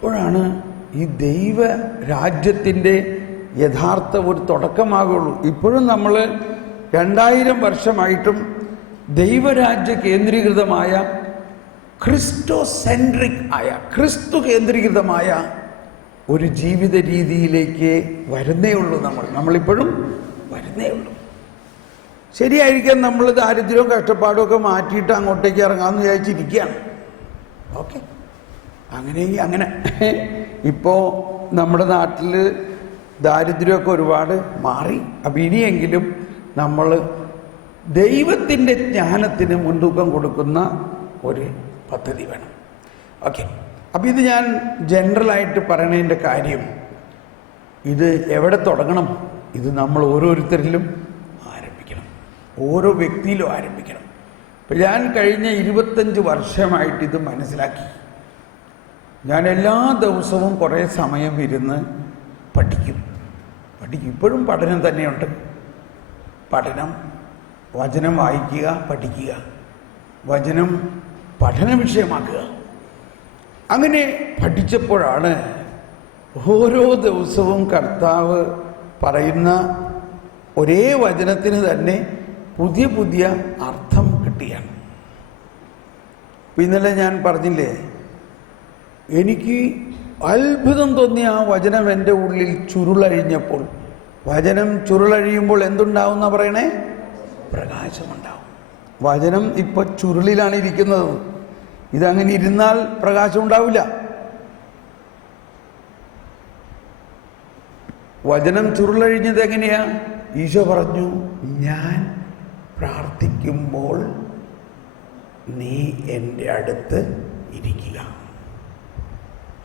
അപ്പോഴാണ് ഈ ദൈവ രാജ്യത്തിൻ്റെ യഥാർത്ഥ ഒരു തുടക്കമാകുള്ളൂ. ഇപ്പോഴും നമ്മൾ 2000 വർഷമായിട്ടും ദൈവരാജ്യ കേന്ദ്രീകൃതമായ ക്രിസ്റ്റോസെൻട്രിക് ആയ ക്രിസ്തു കേന്ദ്രീകൃതമായ ഒരു ജീവിത രീതിയിലേക്ക് വരുന്നേ ഉള്ളൂ. നമ്മളിപ്പോഴും വരുന്നേ ഉള്ളൂ. ശരിയായിരിക്കാം, നമ്മൾ ദാരിദ്ര്യവും കഷ്ടപ്പാടും ഒക്കെ മാറ്റിയിട്ട് അങ്ങോട്ടേക്ക് ഇറങ്ങാമെന്ന് വിചാരിച്ചിരിക്കുകയാണ്. ഓക്കെ, അങ്ങനെ ഇപ്പോൾ നമ്മുടെ നാട്ടിൽ ദാരിദ്ര്യമൊക്കെ ഒരുപാട് മാറി. അപ്പം ഇനിയെങ്കിലും നമ്മൾ ദൈവത്തിൻ്റെ ജ്ഞാനത്തിന് മുൻതൂക്കം കൊടുക്കുന്ന ഒരു പദ്ധതി വേണം. ഓക്കെ, അപ്പം ഇത് ഞാൻ ജനറലായിട്ട് പറയണതിൻ്റെ കാര്യം, ഇത് എവിടെ തുടങ്ങണം? ഇത് നമ്മൾ ഓരോരുത്തരിലും ആരംഭിക്കണം, ഓരോ വ്യക്തിയിലും ആരംഭിക്കണം. ഇപ്പം ഞാൻ കഴിഞ്ഞ 25 വർഷമായിട്ട് ഇത് മനസ്സിലാക്കി. ഞാൻ എല്ലാ ദിവസവും കുറേ സമയം ഇരുന്ന് പഠിക്കും. ഇപ്പോഴും പഠനം തന്നെയുണ്ട്. വചനം വായിക്കുക, പഠിക്കുക, വചനം പഠന വിഷയമാക്കുക. അങ്ങനെ പഠിച്ചപ്പോഴാണ് ഓരോ ദിവസവും കർത്താവ് പറയുന്ന ഒരേ വചനത്തിന് തന്നെ പുതിയ പുതിയ അർത്ഥം കിട്ടുകയാണ്. ഇന്നലെ ഞാൻ പറഞ്ഞില്ലേ, എനിക്ക് അത്ഭുതം തോന്നിയ ആ വചനം എൻ്റെ ഉള്ളിൽ ചുരുളഴിഞ്ഞപ്പോൾ, വചനം ചുരുളഴിയുമ്പോൾ എന്തുണ്ടാവും എന്നാ പറയണേ? പ്രകാശമുണ്ടാവും. വചനം ഇപ്പോൾ ചുരുളിലാണ് ഇരിക്കുന്നത്. ഇതങ്ങനെ ഇരുന്നാൽ പ്രകാശം ഉണ്ടാവില്ല. വചനം ചുരുളഴിഞ്ഞത് എങ്ങനെയാ? ഈശോ പറഞ്ഞു, ഞാൻ പ്രാർത്ഥിക്കുമ്പോൾ നീ എൻ്റെ അടുത്ത് ഇരിക്കുക.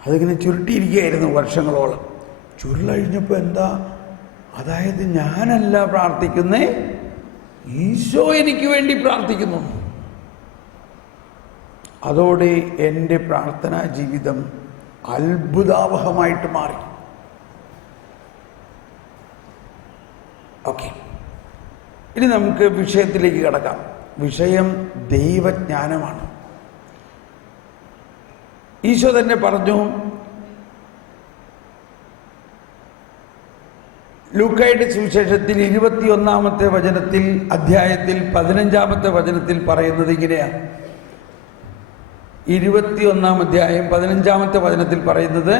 അതിങ്ങനെ ചുരുട്ടിയിരിക്കുകയായിരുന്നു വർഷങ്ങളോളം. ചുരുളഴിഞ്ഞപ്പോൾ എന്താ? അതായത് ഞാനല്ല പ്രാർത്ഥിക്കുന്നേ, ഈശോ എനിക്ക് വേണ്ടി പ്രാർത്ഥിക്കുന്നു. അതോടെ എൻ്റെ പ്രാർത്ഥനാ ജീവിതം അത്ഭുതാവഹമായിട്ട് മാറി. ഓക്കെ, ഇനി നമുക്ക് വിഷയത്തിലേക്ക് കടക്കാം. വിഷയം ദൈവജ്ഞാനമാണ്. ഈശോ തന്നെ പറഞ്ഞു, ലൂക്കായുടെ സുവിശേഷത്തിൽ 21-ാമത്തെ വചനത്തിൽ, അധ്യായത്തിൽ 15-ാമത്തെ വചനത്തിൽ പറയുന്നത് ഇങ്ങനെയാണ്. 21-ാം അധ്യായം 15-ാമത്തെ വചനത്തിൽ പറയുന്നത്,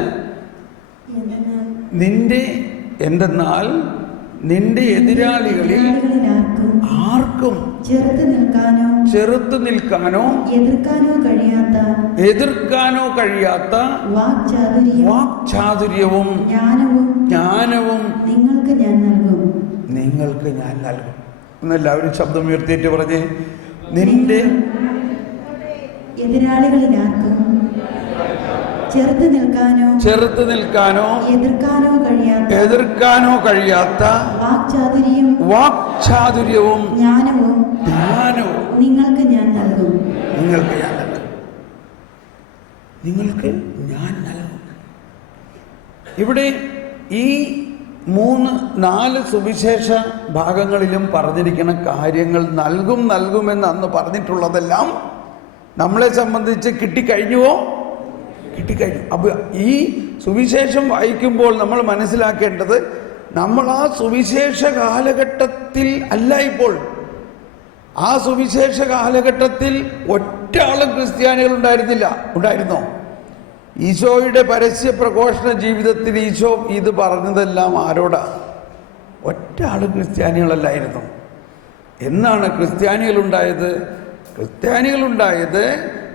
നിന്റെ എതിരാളികളിൽ ആർക്കും ചെറുത്തു നിൽക്കാനോ എതിർക്കാനോ കഴിയാത്ത വാക്ചാതുര്യവും ജ്ഞാനവും നിങ്ങൾക്ക് ഞാൻ നൽകും. എന്നെല്ലാവരും ശബ്ദം ഉയർത്തിയിട്ട് പറഞ്ഞേ, നിന്റെ എതിരാളികളിലാർക്കും ചെറുത്ത് നിൽക്കാനോ എതിർക്കാനോ കഴിയാത്ത വാക്ചാതുര്യവും ജ്ഞാനവും നിങ്ങൾക്ക് ഞാൻ നൽകും. ഇവിടെ ഈ 3-4 സുവിശേഷ ഭാഗങ്ങളിലും പറഞ്ഞിരിക്കുന്ന കാര്യങ്ങൾ നൽകുമെന്ന് അന്ന് പറഞ്ഞിട്ടുള്ളതെല്ലാം നമ്മളെ സംബന്ധിച്ച് കിട്ടിക്കഴിഞ്ഞുവോ? കിട്ടിക്കഴിഞ്ഞു. അപ്പോൾ ഈ സുവിശേഷം വായിക്കുമ്പോൾ നമ്മൾ മനസ്സിലാക്കേണ്ടത്, നമ്മൾ ആ സുവിശേഷ കാലഘട്ടത്തിൽ അല്ല ഇപ്പോൾ. ആ സുവിശേഷ കാലഘട്ടത്തിൽ ഒറ്റ ആളും ക്രിസ്ത്യാനികൾ ഉണ്ടായിരുന്നോ? ഈശോയുടെ പരസ്യ പ്രഘോഷണ ജീവിതത്തിൽ ഈശോ ഇത് പറഞ്ഞതെല്ലാം ആരോടാ? ഒറ്റ ആളും ക്രിസ്ത്യാനികളല്ലായിരുന്നു. എന്നാണ് ക്രിസ്ത്യാനികളുണ്ടായത്?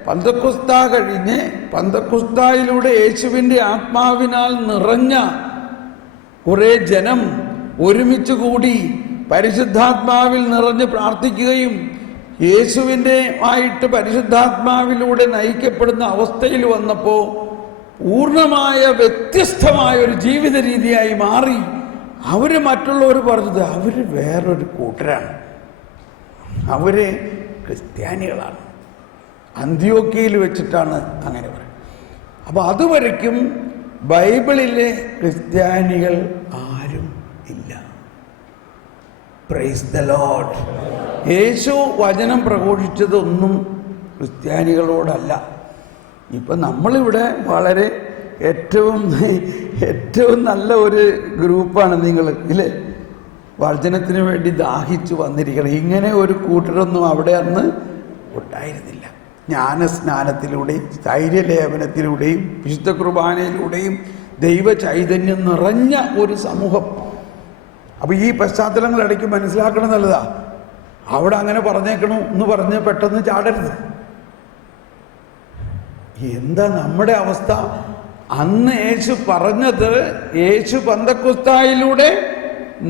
പന്തക്കുസ്ത കഴിഞ്ഞ്, പന്തക്കുസ്തായിലൂടെ യേശുവിൻ്റെ ആത്മാവിനാൽ നിറഞ്ഞ കുറേ ജനം ഒരുമിച്ച് കൂടി പരിശുദ്ധാത്മാവിൽ നിറഞ്ഞ് പ്രാർത്ഥിക്കുകയും യേശുവിൻ്റെ ആയിട്ട് പരിശുദ്ധാത്മാവിലൂടെ നയിക്കപ്പെടുന്ന അവസ്ഥയിൽ വന്നപ്പോൾ പൂർണ്ണമായ വ്യത്യസ്തമായ ഒരു ജീവിത രീതിയായി മാറി. അവർ മറ്റുള്ളവർ പറഞ്ഞത് അവർ വേറൊരു കൂട്ടരാണ്, അവർ ക്രിസ്ത്യാനികളാണ്. അന്ത്യോക്യയിൽ വെച്ചിട്ടാണ് അങ്ങനെ പറയുന്നത്. അപ്പോൾ അതുവരയ്ക്കും ബൈബിളിലെ ക്രിസ്ത്യാനികൾ ആരും ഇല്ല. Price the Lord. യേശു വചനം പ്രഘോഷിച്ചതൊന്നും ക്രിസ്ത്യാനികളോടല്ല. ഇപ്പം നമ്മളിവിടെ വളരെ ഏറ്റവും നല്ല ഒരു ഗ്രൂപ്പാണ് നിങ്ങൾ, ഇല്ലേ? വർജനത്തിന് വേണ്ടി ദാഹിച്ചു വന്നിരിക്കണം. ഇങ്ങനെ ഒരു കൂട്ടരൊന്നും അവിടെ അന്ന് ഉണ്ടായിരുന്നില്ല. ജ്ഞാനസ്നാനത്തിലൂടെയും സ്ഥൈര്യലേപനത്തിലൂടെയും വിശുദ്ധ കുർബാനയിലൂടെയും ദൈവ ചൈതന്യം നിറഞ്ഞ ഒരു സമൂഹം. അപ്പോൾ ഈ പശ്ചാത്തലങ്ങൾ ഇടയ്ക്ക് മനസ്സിലാക്കണം നല്ലതാ. അവിടെ അങ്ങനെ പറഞ്ഞേക്കണു എന്ന് പറഞ്ഞ് പെട്ടെന്ന് ചാടരുത്. എന്താ നമ്മുടെ അവസ്ഥ? അന്ന് യേശു പറഞ്ഞത് യേശു പന്തക്കുസ്തായിലൂടെ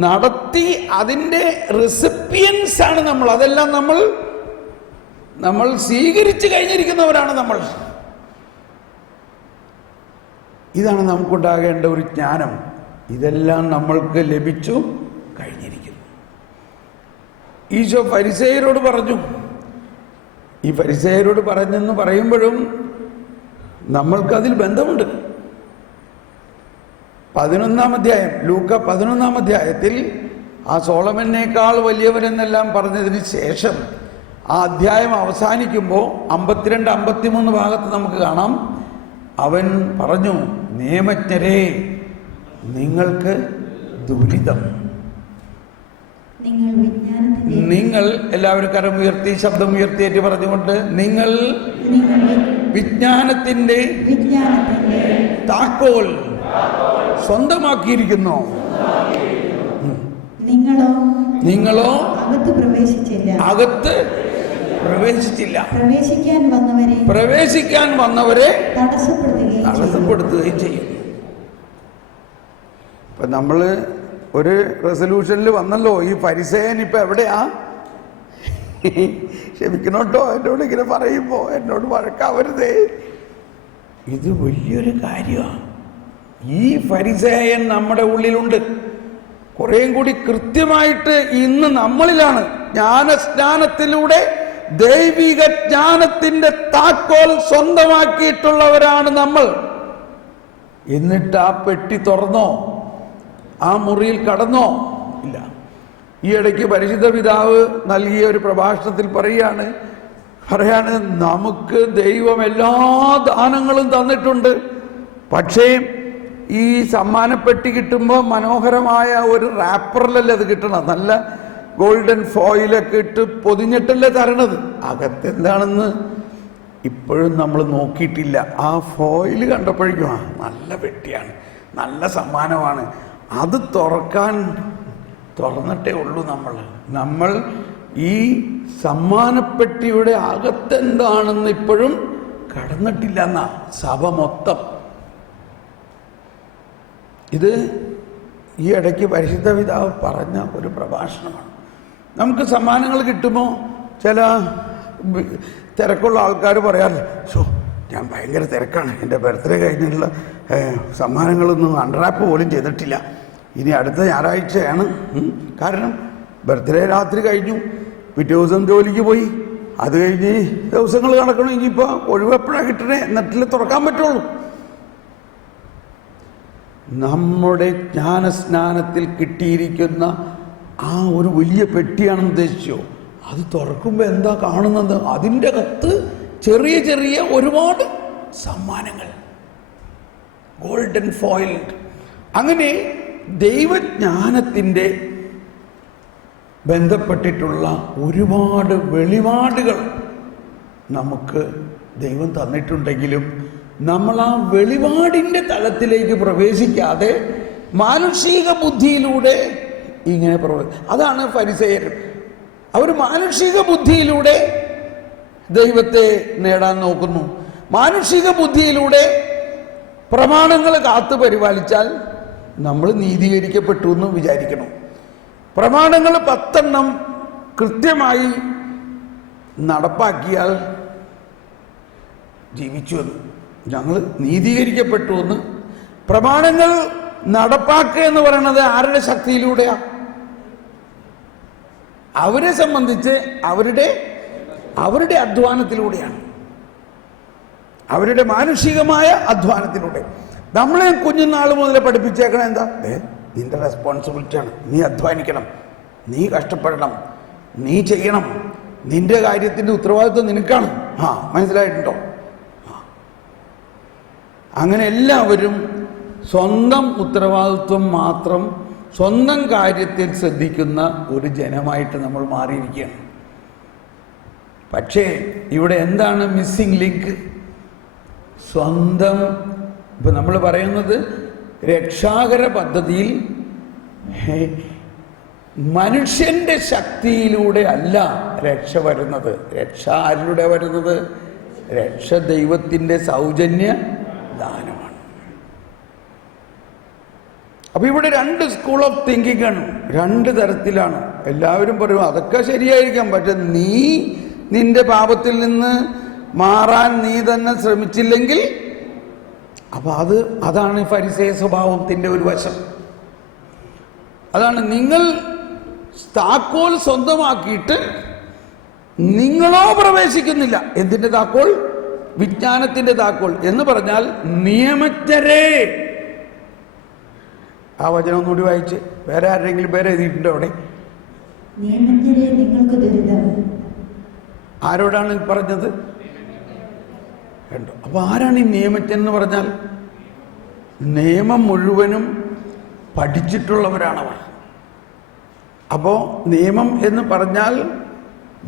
നടത്തി, അതിൻ്റെ റെസിപ്പിയൻസ് ആണ് നമ്മൾ. അതെല്ലാം നമ്മൾ സ്വീകരിച്ചു കഴിഞ്ഞിരിക്കുന്നവരാണ് നമ്മൾ. ഇതാണ് നമുക്കുണ്ടാകേണ്ട ഒരു ജ്ഞാനം. ഇതെല്ലാം നമ്മൾക്ക് ലഭിച്ചു കഴിഞ്ഞിരിക്കുന്നു. ഈശോ ഫരിസേയരോട് പറഞ്ഞു. ഈ ഫരിസേയരോട് പറഞ്ഞെന്ന് പറയുമ്പോഴും നമ്മൾക്കതിൽ ബന്ധമുണ്ട്. 11-ാം അധ്യായം, ലൂക്ക 11-ാം അധ്യായത്തിൽ ആ സോളമനേക്കാൾ വലിയവരെന്നെല്ലാം പറഞ്ഞതിന് ശേഷം ആ അധ്യായം അവസാനിക്കുമ്പോൾ 52-53 ഭാഗത്ത് നമുക്ക് കാണാം, അവൻ പറഞ്ഞു, നിയമജ്ഞരെ, നിങ്ങൾക്ക് ദുരിതം. നിങ്ങൾ എല്ലാവരും കരം ഉയർത്തി ശബ്ദം ഉയർത്തിയേറ്റ് പറഞ്ഞുകൊണ്ട്, നിങ്ങൾ വിജ്ഞാനത്തിന്റെ താക്കോൽ സ്വന്തമാക്കിയിരിക്കുന്നു. നിങ്ങളോ അകത്ത് പ്രവേശിച്ചില്ല. പ്രവേശിക്കാൻ വന്നവരെ തടസ്സപ്പെടുത്തുകയും ചെയ്യും. ഇപ്പൊ നമ്മള് ഒരു റെസൊല്യൂഷനിൽ വന്നല്ലോ, ഈ ഫരിസേയൻ ഇപ്പൊ എവിടെയാ? ക്ഷമിക്കണോട്ടോ, എന്നോട് ഇങ്ങനെ പറയുമ്പോ എന്നോട് വഴക്കാവരുതേ. ഇത് വലിയൊരു കാര്യമാണ്. ഈ ഫരിസേയൻ നമ്മുടെ ഉള്ളിലുണ്ട്. കുറേയും കൂടി കൃത്യമായിട്ട് ഇന്ന് നമ്മളിലാണ്. ജ്ഞാനസ്നാനത്തിലൂടെ ദൈവിക ജ്ഞാനത്തിന്റെ താക്കോൽ സ്വന്തമാക്കിയിട്ടുള്ളവരാണ് നമ്മൾ. എന്നിട്ട് ആ പെട്ടി തുറന്നോ? ആ മുറിയിൽ കടന്നോ? ഇല്ല. ഈ ഇടയ്ക്ക് പരിശുദ്ധ പിതാവ് നൽകിയ ഒരു പ്രഭാഷണത്തിൽ പറയാണ് നമുക്ക് ദൈവം എല്ലാ ദാനങ്ങളും തന്നിട്ടുണ്ട്. പക്ഷേ ഈ സമ്മാനപ്പെട്ടി കിട്ടുമ്പോൾ മനോഹരമായ ഒരു റാപ്പറിലല്ലേ അത് കിട്ടണം. നല്ല ഗോൾഡൻ ഫോയിലൊക്കെ ഇട്ട് പൊതിഞ്ഞിട്ടല്ലേ തരണത്. അകത്തെന്താണെന്ന് ഇപ്പോഴും നമ്മൾ നോക്കിയിട്ടില്ല. ആ ഫോയിൽ കണ്ടപ്പോഴേക്കും നല്ല പെട്ടിയാണ്, നല്ല സമ്മാനമാണ്, അത് തുറന്നിട്ടേ ഉള്ളൂ. നമ്മൾ ഈ സമ്മാനപ്പെട്ടിയുടെ അകത്തെന്താണെന്ന് ഇപ്പോഴും കടന്നിട്ടില്ല എന്നാ സഭ മൊത്തം. ഇത് ഈ ഇടയ്ക്ക് പരിശുദ്ധ പിതാവ് പറഞ്ഞ ഒരു പ്രഭാഷണമാണ്. നമുക്ക് സമ്മാനങ്ങൾ കിട്ടുമ്പോൾ ചില തിരക്കുള്ള ആൾക്കാർ പറയാറില്ല, ഞാൻ ഭയങ്കര തിരക്കാണ്, എൻ്റെ ബർത്ത്ഡേ കഴിഞ്ഞുള്ള സമ്മാനങ്ങളൊന്നും അൺറാപ്പ് പോലും ചെയ്തിട്ടില്ല, ഇനി അടുത്ത ഞായറാഴ്ചയാണ്. കാരണം ബർത്ത്ഡേ രാത്രി കഴിഞ്ഞു, പിറ്റേ ദിവസം ജോലിക്ക് പോയി, അത് കഴിഞ്ഞ് ദിവസങ്ങൾ കണക്കണം, ഇനിയിപ്പോൾ ഒഴിവെപ്പോഴാണ് കിട്ടണേ, എന്നിട്ടിൽ തുറക്കാൻ പറ്റുള്ളൂ. നമ്മുടെ ജ്ഞാനസ്നാനത്തിൽ കിട്ടിയിരിക്കുന്ന ആ ഒരു വലിയ പെട്ടിയാണെന്ന് ഉദ്ദേശിച്ചോ, അത് തുറക്കുമ്പോൾ എന്താ കാണുന്നത്? അതിൻ്റെ അകത്ത് ചെറിയ ചെറിയ ഒരുപാട് സമ്മാനങ്ങൾ, ഗോൾഡൻ ഫോയിൽഡ്. അങ്ങനെ ദൈവജ്ഞാനത്തിൻ്റെ ബന്ധപ്പെട്ടിട്ടുള്ള ഒരുപാട് വെളിപാടുകൾ നമുക്ക് ദൈവം തന്നിട്ടുണ്ടെങ്കിലും നമ്മൾ ആ വെളിപാടിൻ്റെ തലത്തിലേക്ക് പ്രവേശിക്കാതെ മാനുഷിക ബുദ്ധിയിലൂടെ ഇങ്ങനെ അതാണ് ഫരിസേയർ. അവർ മാനുഷിക ബുദ്ധിയിലൂടെ ദൈവത്തെ നേടാൻ നോക്കുന്നു. മാനുഷിക ബുദ്ധിയിലൂടെ പ്രമാണങ്ങൾ കാത്തു പരിപാലിച്ചാൽ നമ്മൾ നീതീകരിക്കപ്പെട്ടു എന്ന് വിചാരിക്കണം. പ്രമാണങ്ങൾ 10 കൃത്യമായി നടപ്പാക്കിയാൽ ജീവിച്ചു എന്ന്, ഞങ്ങൾ നീതീകരിക്കപ്പെട്ടു എന്ന്. പ്രമാണങ്ങൾ നടപ്പാക്കുക എന്ന് പറയുന്നത് ആരുടെ ശക്തിയിലൂടെയാ? അവരെ സംബന്ധിച്ച് അവരുടെ അധ്വാനത്തിലൂടെയാണ്, അവരുടെ മാനുഷികമായ അധ്വാനത്തിലൂടെ. നമ്മളെ കുഞ്ഞുനാൾ മുതൽ പഠിപ്പിച്ചേക്കണം എന്താ? നിന്റെ റെസ്പോൺസിബിലിറ്റിയാണ്, നീ അധ്വാനിക്കണം, നീ കഷ്ടപ്പെടണം, നീ ചെയ്യണം, നിന്റെ കാര്യത്തിൻ്റെ ഉത്തരവാദിത്വം നിനക്കാണ്. മനസ്സിലായിട്ടുണ്ടോ? അങ്ങനെ എല്ലാവരും സ്വന്തം ഉത്തരവാദിത്വം മാത്രം, സ്വന്തം കാര്യത്തിൽ ശ്രദ്ധിക്കുന്ന ഒരു ജനമായിട്ട് നമ്മൾ മാറിയിരിക്കുകയാണ്. പക്ഷേ ഇവിടെ എന്താണ് മിസ്സിംഗ് ലിങ്ക്? സ്വന്തം, ഇപ്പം നമ്മൾ പറയുന്നത് രക്ഷാകര പദ്ധതിയിൽ മനുഷ്യന്റെ ശക്തിയിലൂടെ അല്ല രക്ഷ വരുന്നത്. രക്ഷ ആരിലൂടെ വരുന്നത്? രക്ഷ ദൈവത്തിൻ്റെ സൗജന്യ ദാനമാണ്. അപ്പൊ ഇവിടെ രണ്ട് സ്കൂൾ ഓഫ് തിങ്കിങ് ആണ്, രണ്ട് തരത്തിലാണ്. എല്ലാവരും പറയും അതൊക്കെ ശരിയായിരിക്കാം, പക്ഷെ നീ നിന്റെ പാപത്തിൽ നിന്ന് മാറാൻ നീ തന്നെ ശ്രമിച്ചില്ലെങ്കിൽ, അപ്പൊ അതാണ് ഫരിസേയ സ്വഭാവത്തിന്റെ ഒരു വശം. അതാണ്, നിങ്ങൾ താക്കോൽ സ്വന്തമാക്കിയിട്ട് നിങ്ങളോ പ്രവേശിക്കുന്നില്ല. എന്തിന്റെ താക്കോൽ? വിജ്ഞാനത്തിന്റെ താക്കോൽ എന്ന് പറഞ്ഞാൽ നിയമജ്ഞരെ. ആ വചനം ഒന്നുകൂടി വായിച്ച്. വേറെ ആരെങ്കിലും പേര് എഴുതിയിട്ടുണ്ടോ അവിടെ? നിയമജ്ഞരെ നിങ്ങൾക്ക് ദുരിതം. ആരോടാണ് പറഞ്ഞത്? കണ്ടോ? അപ്പൊ ആരാണ് ഈ നിയമജ്ഞൻ എന്ന് പറഞ്ഞാൽ? നിയമം മുഴുവനും പഠിച്ചിട്ടുള്ളവരാണവർ. അപ്പോൾ നിയമം എന്ന് പറഞ്ഞാൽ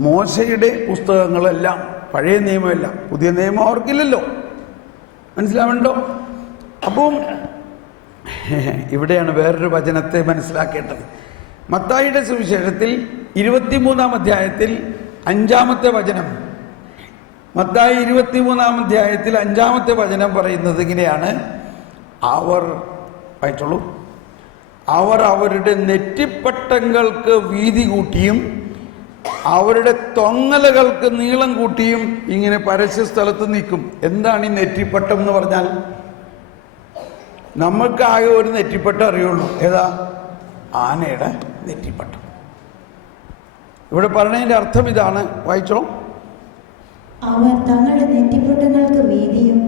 മോശയുടെ പുസ്തകങ്ങളെല്ലാം, പഴയ നിയമമല്ല, പുതിയ നിയമം അവർക്കില്ലല്ലോ, മനസ്സിലാവണ്ടോ? അപ്പം ഇവിടെയാണ് വേറൊരു വചനത്തെ മനസ്സിലാക്കേണ്ടത്. മത്തായിയുടെ സുവിശേഷത്തിൽ 23-ാം അധ്യായത്തിൽ 5-ാമത്തെ വചനം, മത്തായി 23-ാം അധ്യായത്തിൽ 5-ാമത്തെ വചനം പറയുന്നത് ഇങ്ങനെയാണ്. അവർ വായിച്ചോളൂ. അവർ അവരുടെ നെറ്റിപ്പട്ടങ്ങൾക്ക് വീതി കൂട്ടിയും അവരുടെ തൊങ്ങലുകൾക്ക് നീളം കൂട്ടിയും ഇങ്ങനെ പരസ്യ സ്ഥലത്ത് നിൽക്കും. എന്താണ് ഈ നെറ്റിപ്പട്ടം എന്ന് പറഞ്ഞാൽ? നമ്മൾക്കാകെ ഒരു നെറ്റിപ്പട്ടം അറിയുള്ളൂ. ഏതാ? ആനയുടെ നെറ്റിപ്പട്ടം. ഇവിടെ പറഞ്ഞതിന്റെ അർത്ഥം ഇതാണ്, വായിച്ചോ. അവർ തങ്ങളുടെ നെറ്റിപ്പൊട്ടങ്ങൾക്ക് വീതിയും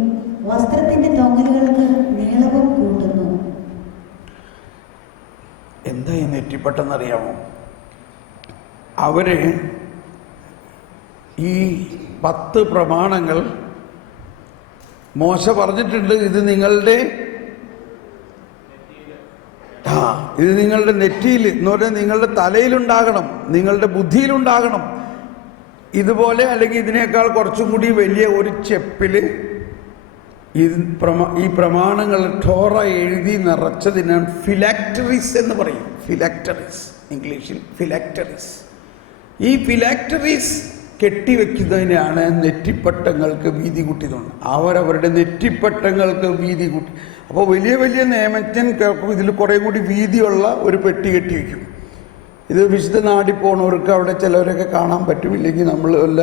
വസ്ത്രത്തിന്റെ തൊങ്ങലുകൾക്ക് നീളവും കൂട്ടുന്നു. എന്താ ഈ നെറ്റിപ്പട്ടം എന്നറിയാമോ? അവര് ഈ 10 പ്രമാണങ്ങൾ മോശ പറഞ്ഞിട്ടുണ്ട്. ഇത് നിങ്ങളുടെ നെറ്റിയിൽ എന്ന് പറഞ്ഞാൽ നിങ്ങളുടെ തലയിലുണ്ടാകണം, നിങ്ങളുടെ ബുദ്ധിയിലുണ്ടാകണം. ഇതുപോലെ അല്ലെങ്കിൽ ഇതിനേക്കാൾ കുറച്ചും കൂടി വലിയ ഒരു ചെപ്പിൽ ഈ പ്രമാണങ്ങൾ ടോറ എഴുതി നിറച്ചതിനാണ് ഫിലാക്ടറീസ് എന്ന് പറയും. ഫിലാക്ടറീസ്, ഇംഗ്ലീഷിൽ ഫിലാക്ടറീസ്. ഈ ഫിലാക്ടറീസ് കെട്ടിവെക്കുന്നതിനാണ് നെറ്റിപ്പട്ടങ്ങൾക്ക് വീതി കൂട്ടിയതുകൊണ്ട്. അവരവരുടെ നെറ്റിപ്പട്ടങ്ങൾക്ക് വീതി കൂട്ടി. അപ്പോൾ വലിയ വലിയ നിയമജ്ഞൻ കേൾക്കും ഇതിൽ കുറേ കൂടി വീതിയുള്ള ഒരു പെട്ടി കെട്ടി വയ്ക്കും. ഇത് വിശുദ്ധ നാട്ടിൽ പോണവർക്ക് അവിടെ ചിലവരൊക്കെ കാണാൻ പറ്റും. ഇല്ലെങ്കിൽ നമ്മൾ വല്ല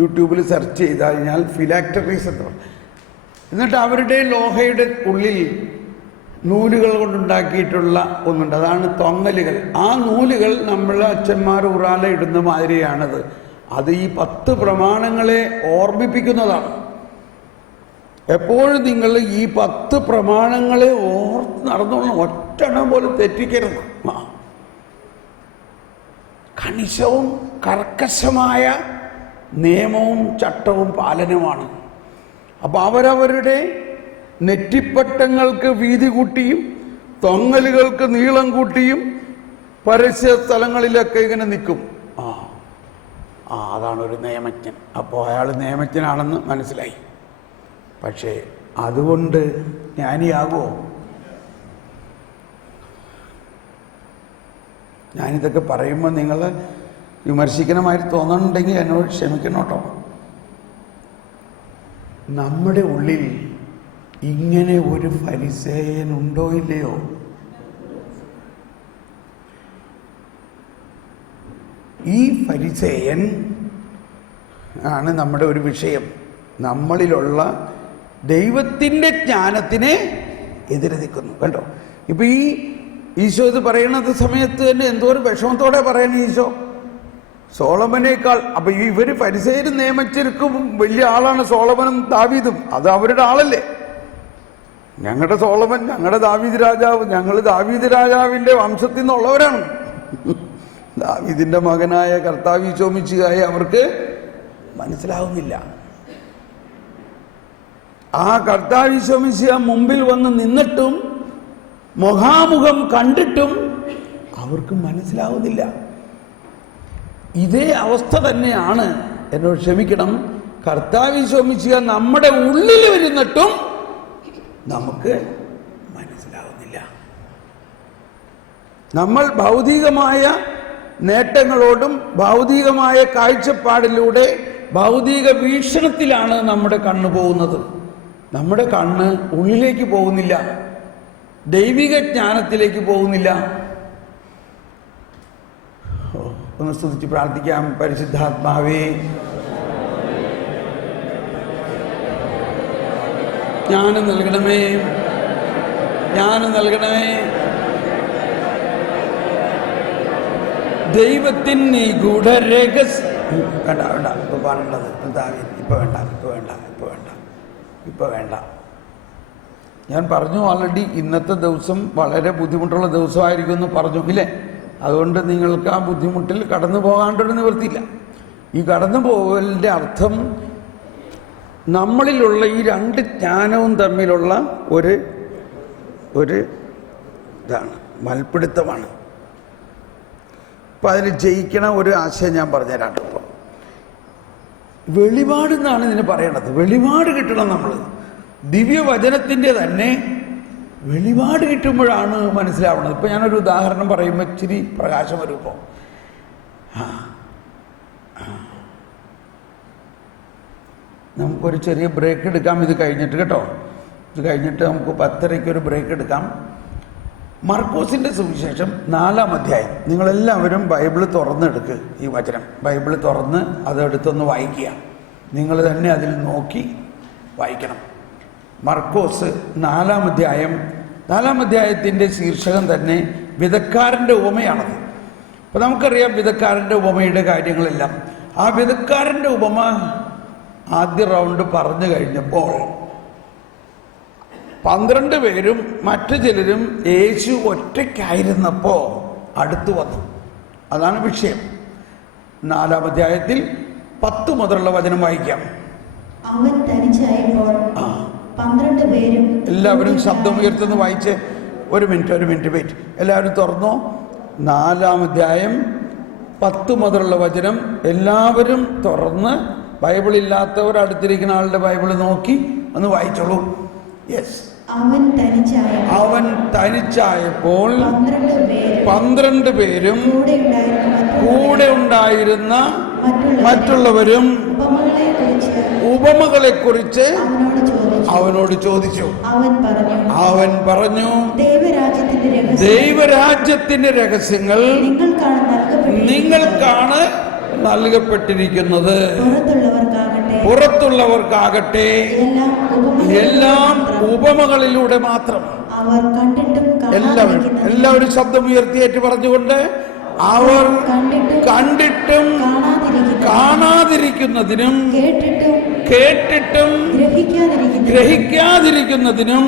യൂട്യൂബിൽ സെർച്ച് ചെയ്ത് കഴിഞ്ഞാൽ ഫിലാക്ടറീസ് എന്ന് പറയും. എന്നിട്ട് അവരുടെ ലോഹയുടെ ഉള്ളിൽ നൂലുകൾ കൊണ്ടുണ്ടാക്കിയിട്ടുള്ള ഒന്നുണ്ട്, അതാണ് തൊങ്ങലുകൾ. ആ നൂലുകൾ നമ്മൾ അച്ഛന്മാർ ഉറാല ഇടുന്ന മാതിരിയാണത്. അത് ഈ 10 പ്രമാണങ്ങളെ ഓർമ്മിപ്പിക്കുന്നതാണ്. എപ്പോഴും നിങ്ങൾ ഈ 10 പ്രമാണങ്ങളെ ഓർത്ത് നടന്നോളണം. ഒറ്റെണ്ണം പോലും തെറ്റിക്കരുത്. കണിശവും കർക്കശമായ നിയമവും ചട്ടവും പാലനമാണ്. അപ്പോൾ അവരവരുടെ നെറ്റിപ്പട്ടങ്ങൾക്ക് വീതി കൂട്ടിയും തൊങ്ങലുകൾക്ക് നീളം കൂട്ടിയും പരസ്യ സ്ഥലങ്ങളിലൊക്കെ ഇങ്ങനെ നിൽക്കും. അതാണ് ഒരു നിയമജ്ഞൻ. അപ്പോൾ അയാൾ നിയമജ്ഞനാണെന്ന് മനസ്സിലായി. പക്ഷേ അതുകൊണ്ട് ജ്ഞാനിയാകുമോ? ഞാനിതൊക്കെ പറയുമ്പോൾ നിങ്ങൾ വിമർശിക്കണമായിട്ട് തോന്നുന്നുണ്ടെങ്കിൽ എന്നോട് ക്ഷമിക്കണം കേട്ടോ. നമ്മുടെ ഉള്ളിൽ ഇങ്ങനെ ഒരു ഫരിസേയനുണ്ടോ ഇല്ലയോ? ഈ ഫരിസേയൻ ആണ് നമ്മുടെ ഒരു വിഷയം. നമ്മളിലുള്ള ദൈവത്തിൻ്റെ ജ്ഞാനത്തിനെ എതിരെ നിൽക്കുന്നു. കണ്ടോ? ഇപ്പം ഈ ഈശോ ഇത് പറയുന്നത് സമയത്ത് തന്നെ എന്തോ ഒരു വിഷമത്തോടെ പറയണ ഈശോ. സോളമനേക്കാൾ, അപ്പം ഇവർ ഫരിസേയരും നിയമജ്ഞർക്കും വലിയ ആളാണ് സോളമനും ദാവീദും. അത് അവരുടെ ആളല്ലേ. ഞങ്ങളുടെ സോളമൻ, ഞങ്ങളുടെ ദാവീദ് രാജാവ്, ഞങ്ങൾ ദാവീദ് രാജാവിൻ്റെ വംശത്തിൽ നിന്നുള്ളവരാണ്. ദാവീദിൻ്റെ മകനായ കർത്താവ് ഈശോ മിശിഹായെ അവർക്ക് മനസ്സിലാവുന്നില്ല. ആ കർത്താവ് ഈശോ മിശിഹ മുമ്പിൽ വന്ന് നിന്നിട്ടും മുഖാമുഖം കണ്ടിട്ടും അവർക്ക് മനസ്സിലാവുന്നില്ല. ഇതേ അവസ്ഥ തന്നെയാണ്, എന്നോട് ക്ഷമിക്കണം, കർത്താവ് ഈശോ മിശിഹ നമ്മുടെ ഉള്ളിൽ വരുന്നിട്ടും നമുക്ക് മനസ്സിലാവുന്നില്ല. നമ്മൾ ഭൗതികമായ നേട്ടങ്ങളോടും ഭൗതികമായ കാഴ്ചപ്പാടിലൂടെ ഭൗതിക വീക്ഷണത്തിലാണ് നമ്മുടെ കണ്ണ് പോകുന്നത്. നമ്മുടെ കണ്ണ് ഉള്ളിലേക്ക് പോകുന്നില്ല, ദൈവിക ജ്ഞാനത്തിലേക്ക് പോകുന്നില്ല. ഒന്ന് സ്തുതിച്ച് പ്രാർത്ഥിക്കാം. പരിശുദ്ധാത്മാവേ, ജ്ഞാനം നൽകണമേ, ജ്ഞാനം നൽകണമേ. ദൈവത്തിൻ നിഗൂഢ രഹസ്യം വേണ്ട വേണ്ട ഇപ്പൊ പാടുള്ളത് ഇപ്പൊ വേണ്ട ഇപ്പൊ വേണ്ട ഇപ്പൊ വേണ്ട ഇപ്പൊ വേണ്ട. ഞാൻ പറഞ്ഞു ഓൾറെഡി ഇന്നത്തെ ദിവസം വളരെ ബുദ്ധിമുട്ടുള്ള ദിവസമായിരിക്കും എന്ന് പറഞ്ഞു ഇല്ലേ? അതുകൊണ്ട് നിങ്ങൾക്ക് ആ ബുദ്ധിമുട്ടിൽ കടന്നു പോകാണ്ടൊരു നിവൃത്തിയില്ല. ഈ കടന്നു പോകലിൻ്റെ അർത്ഥം നമ്മളിലുള്ള ഈ രണ്ട് ജ്ഞാനവും തമ്മിലുള്ള ഒരു ഇതാണ്, മൽപ്പിടുത്തമാണ്. അപ്പം അതിൽ ജയിക്കണ ഒരു ആശയം ഞാൻ പറഞ്ഞുതരാം. ഇപ്പോൾ വെളിപാട് എന്നാണ് ഇതിന് പറയേണ്ടത്. വെളിപാട് കിട്ടണം. നമ്മൾ ദിവ്യവചനത്തിൻ്റെ തന്നെ വെളിപാട് കിട്ടുമ്പോഴാണ് മനസ്സിലാവുന്നത്. ഇപ്പം ഞാനൊരു ഉദാഹരണം പറയുമ്പോൾ ഇച്ചിരി പ്രകാശം വരും. ഇപ്പോൾ നമുക്കൊരു ചെറിയ ബ്രേക്ക് എടുക്കാം. ഇത് കഴിഞ്ഞിട്ട് കേട്ടോ, ഇത് കഴിഞ്ഞിട്ട് നമുക്ക് 10:30 ഒരു ബ്രേക്ക് എടുക്കാം. മർക്കോസിൻ്റെ സുവിശേഷം 4-ാം അധ്യായം. നിങ്ങളെല്ലാവരും ബൈബിള് തുറന്നെടുക്കുക. ഈ വചനം ബൈബിള് തുറന്ന് അതെടുത്തൊന്ന് വായിക്കുക. നിങ്ങൾ തന്നെ അതിൽ നോക്കി വായിക്കണം. മർക്കോസ് 4-ാം അധ്യായം. 4-ാം അധ്യായത്തിൻ്റെ ശീർഷകം തന്നെ വിതക്കാരൻ്റെ ഉപമയാണത്. അപ്പോൾ നമുക്കറിയാം വിതക്കാരൻ്റെ ഉപമയുടെ കാര്യങ്ങളെല്ലാം. ആ വിതക്കാരൻ്റെ ഉപമ ആദ്യ റൗണ്ട് പറഞ്ഞു കഴിഞ്ഞപ്പോൾ 12 പേരും മറ്റു ചിലരും യേശു ഒറ്റയ്ക്കായിരുന്നപ്പോൾ അടുത്തു വന്നു. അതാണ് വിഷയം. 4-ാം അധ്യായത്തിൽ 10 മുതലുള്ള വചനം വായിക്കാം. അവൻ തനിച്ചായപ്പോൾ 12 പേരും. എല്ലാവരും ശബ്ദം ഉയർത്തുന്ന വായിച്ച്. ഒരു മിനിറ്റ് വെയിറ്റ്. എല്ലാവരും തുറന്നോ. 4-ാം അധ്യായം 10 മുതലുള്ള വചനം എല്ലാവരും തുറന്ന്, ബൈബിൾ ഇല്ലാത്തവർ അടുത്തിരിക്കുന്ന ആളുടെ ബൈബിൾ നോക്കി ഒന്ന് വായിച്ചോളൂ. യെസ്. അവൻ തനിച്ചായപ്പോൾ 12 പേരും കൂടെ ഉണ്ടായിരുന്ന മറ്റുള്ളവരും ഉപമകളെക്കുറിച്ച് അവനോട് ചോദിച്ചു. അവൻ പറഞ്ഞു, ദൈവരാജ്യത്തിന്റെ രഹസ്യങ്ങൾ നിങ്ങൾക്കാണ് നൽകപ്പെട്ടിരിക്കുന്നത്. പുറത്തുള്ളവർക്കാകട്ടെ എല്ലാം ഉപമകളിലൂടെ മാത്രം. എല്ലാവരും ശബ്ദം ഉയർത്തിയേറ്റ് പറഞ്ഞുകൊണ്ട്, അവർ കണ്ടിട്ടും കാണാതിരിക്കുന്നതിനും കേട്ടിട്ടും ഗ്രഹിക്കാതിരിക്കുന്നതിനും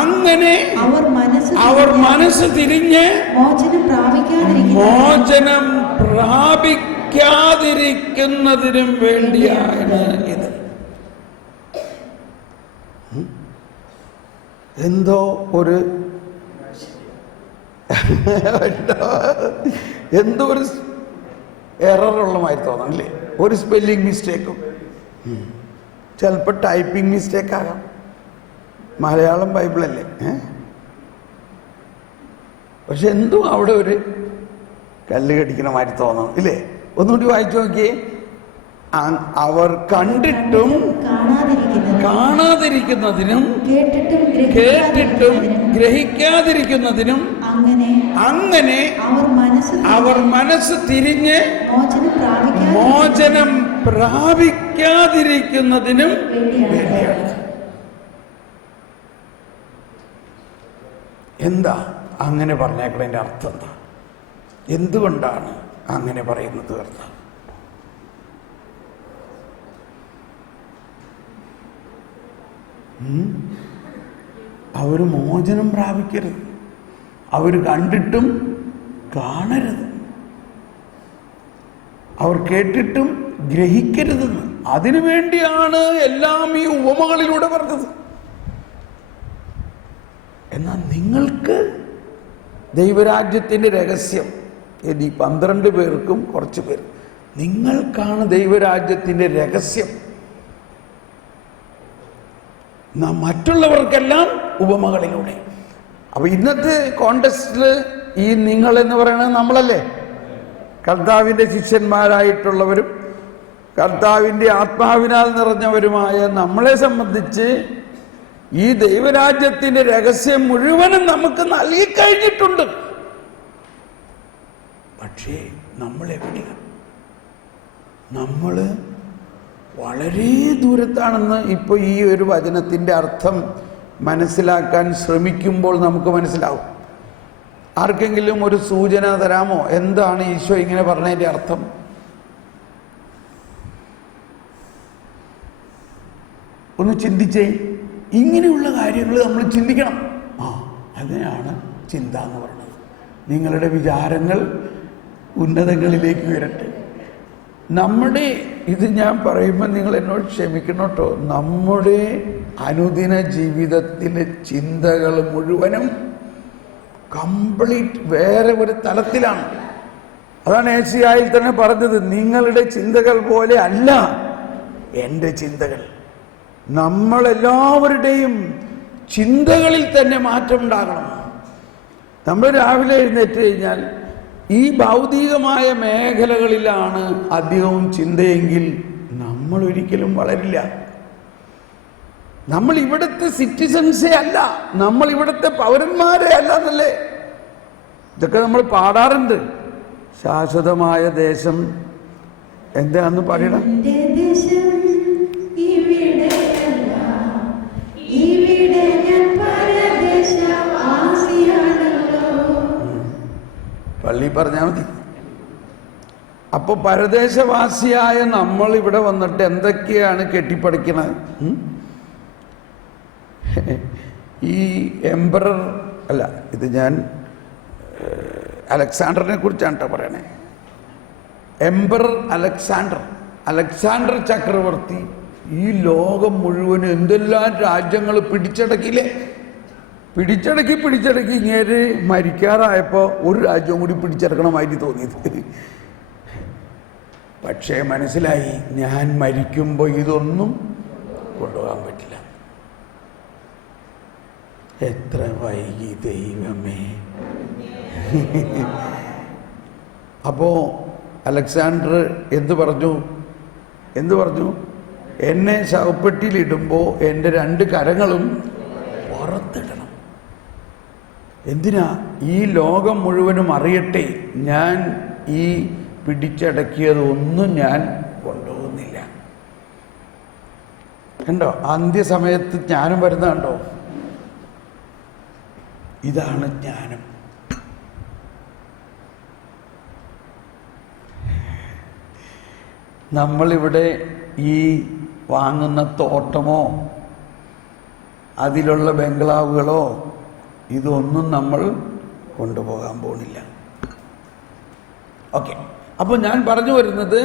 അങ്ങനെ അവർ മനസ്സ് തിരിഞ്ഞ് മോചനം പ്രാപിക്കാതിരിക്കുന്നതിനും വേണ്ടിയാണ് ഇത്. എന്തോ ഒരു എററുള്ള മാതിരി തോന്നണല്ലേ? ഒരു സ്പെല്ലിംഗ് മിസ്റ്റേക്കും, ചിലപ്പോൾ ടൈപ്പിംഗ് മിസ്റ്റേക്ക് ആകാം. മലയാളം ബൈബിളല്ലേ? പക്ഷെ എന്തോ അവിടെ ഒരു കല്ല് കടിക്കണ മാതിരി തോന്നണം ഇല്ലേ? ഒന്നുകൂടി വായിച്ചു നോക്കിയേ. അവർ കണ്ടിട്ടും കാണാതിരിക്കുന്നതിനും കേട്ടിട്ടും ഗ്രഹിക്കാതിരിക്കുന്നതിനും അങ്ങനെ അവർ മനസ്സ് തിരിഞ്ഞ് മോചനം പ്രാപിക്കാതിരിക്കുന്നതിനും വേണ്ടിയാണ്. എന്താ അങ്ങനെ പറഞ്ഞേക്കളതിൻ്റെ അർത്ഥം എന്താ? എന്തുകൊണ്ടാണ് അങ്ങനെ പറയുന്നത്? അർത്ഥം അവർ മോചനം പ്രാപിക്കരുത്, അവർ കണ്ടിട്ടും കാണരുത്, അവർ കേട്ടിട്ടും ഗ്രഹിക്കരുതെന്ന്. അതിനു വേണ്ടിയാണ് എല്ലാം ഈ ഉപമകളിലൂടെ പറഞ്ഞത്. എന്നാൽ നിങ്ങൾക്ക് ദൈവരാജ്യത്തിൻ്റെ രഹസ്യം ഈ 12 പേർക്കും കുറച്ച് പേർ, നിങ്ങൾക്കാണ് ദൈവരാജ്യത്തിൻ്റെ രഹസ്യം. മറ്റുള്ളവർക്കെല്ലാം ഉപമകളിലൂടെ. അപ്പൊ ഇന്നത്തെ കോണ്ടസ്റ്റിൽ ഈ നിങ്ങൾ എന്ന് പറയുന്നത് നമ്മളല്ലേ, കർത്താവിൻ്റെ ശിഷ്യന്മാരായിട്ടുള്ളവരും കർത്താവിൻ്റെ ആത്മാവിനാൽ നിറഞ്ഞവരുമായ നമ്മളെ സംബന്ധിച്ച് ഈ ദൈവരാജ്യത്തിൻ്റെ രഹസ്യം മുഴുവനും നമുക്ക് നൽകിക്കഴിഞ്ഞിട്ടുണ്ട്. പക്ഷേ നമ്മളെവിടെയാണ്? നമ്മൾ വളരെ ദൂരത്താണെന്ന് ഇപ്പോൾ ഈ ഒരു വചനത്തിൻ്റെ അർത്ഥം മനസ്സിലാക്കാൻ ശ്രമിക്കുമ്പോൾ നമുക്ക് മനസ്സിലാവും. ആർക്കെങ്കിലും ഒരു സൂചന തരാമോ? എന്താണ് ഈശോ ഇങ്ങനെ പറഞ്ഞതിൻ്റെ അർത്ഥം? ഒന്ന് ചിന്തിച്ചേ. ഇങ്ങനെയുള്ള കാര്യങ്ങൾ നമ്മൾ ചിന്തിക്കണം. അതിനാണ് ചിന്ത എന്ന് പറയുന്നത്. നിങ്ങളുടെ വിചാരങ്ങൾ ഉന്നതങ്ങളിലേക്ക് ഉയരട്ടെ. നമ്മുടെ ഇത് ഞാൻ പറയുമ്പോൾ നിങ്ങൾ എന്നോട് ക്ഷമിക്കണം കേട്ടോ. നമ്മുടെ അനുദിന ജീവിതത്തിലെ ചിന്തകൾ മുഴുവനും കംപ്ലീറ്റ് വേറെ ഒരു തലത്തിലാണ്. അതാണ് ഏശയ്യായിൽ തന്നെ പറഞ്ഞത്, നിങ്ങളുടെ ചിന്തകൾ പോലെ അല്ല എൻ്റെ ചിന്തകൾ. നമ്മളെല്ലാവരുടെയും ചിന്തകളിൽ തന്നെ മാറ്റം ഉണ്ടാകണം. നമ്മൾ രാവിലെ എഴുന്നേറ്റ് കഴിഞ്ഞാൽ ഈ ഭൗതികമായ മേഖലകളിലാണ് അധികവും ചിന്തയെങ്കിൽ നമ്മൾ ഒരിക്കലും വളരില്ല. നമ്മൾ ഇവിടുത്തെ സിറ്റിസൺസേ അല്ല, നമ്മൾ ഇവിടുത്തെ പൗരന്മാരെ അല്ല എന്നല്ലേ ഇതൊക്കെ നമ്മൾ പാടാറുണ്ട്. ശാശ്വതമായ ദേശം എന്താന്ന് പറയണം? പള്ളി പറഞ്ഞാൽ മതി. അപ്പൊ പരദേശവാസിയായ നമ്മൾ ഇവിടെ വന്നിട്ട് എന്തൊക്കെയാണ് കെട്ടിപ്പടുക്കണത്? ഈ എംപറർ അല്ല, ഇത് ഞാൻ അലക്സാണ്ടറിനെ കുറിച്ചാണ് കേട്ടോ പറയണേ. എംപറർ അലക്സാണ്ടർ ചക്രവർത്തി ഈ ലോകം മുഴുവനും എന്തെല്ലാം രാജ്യങ്ങൾ പിടിച്ചടക്കിയില്ലേ? പിടിച്ചടക്കി ഇങ്ങേര് മരിക്കാറായപ്പോൾ ഒരു രാജ്യം കൂടി പിടിച്ചെടുക്കണമായിട്ട് തോന്നിയത്. പക്ഷേ മനസ്സിലായി, ഞാൻ മരിക്കുമ്പോൾ ഇതൊന്നും കൊണ്ടുപോകാൻ പറ്റില്ല. എത്ര വൈകി ദൈവമേ! അപ്പോ അലക്സാണ്ടർ എന്തു പറഞ്ഞു? എന്നെ ശവപ്പെട്ടിയിലിടുമ്പോൾ എൻ്റെ 2 കരങ്ങളും പുറത്തിടണം. എന്തിനാ? ഈ ലോകം മുഴുവനും അറിയട്ടെ, ഞാൻ ഈ പിടിച്ചടക്കിയതൊന്നും ഞാൻ കൊണ്ടുപോകുന്നില്ല. കണ്ടോ, അന്ത്യസമയത്ത് ജ്ഞാനം വരുന്ന കണ്ടോ? ഇതാണ് ജ്ഞാനം. നമ്മളിവിടെ ഈ വാങ്ങുന്ന തോട്ടമോ അതിലുള്ള ബംഗ്ലാവുകളോ ഇതൊന്നും നമ്മൾ കൊണ്ടുപോകാൻ പോകുന്നില്ല. ഓക്കെ, അപ്പോൾ ഞാൻ പറഞ്ഞു വരുന്നത്,